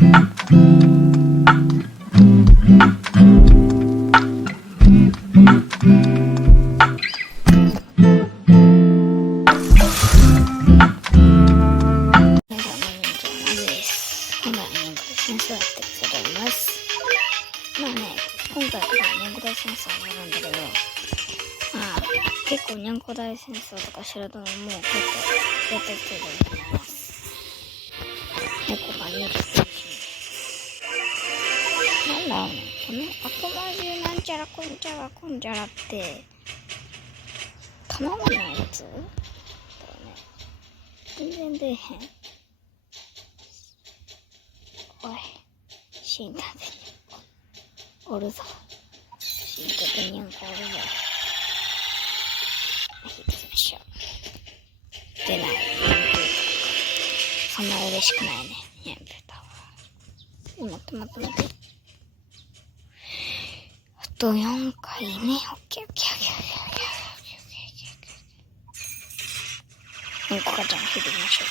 算数やってくれます。まあね、今回からにゃんこ大戦争をやるんだけど、結構にゃんこ大戦争とか白玉もう結構やってきてると思います。猫が逃げてるなんだろうね、この悪魔獣なんちゃらこんちゃらこんちゃらって、卵のやつだよね。全然出えへん。おい、死んだでおるぞ。死んだでにゃんこおるぞ。引きましょう。出ない。そんな嬉しくないね。ニャンペーターは。待って。あと4回ね。オッケー。うんこかちゃん引いていきましょう。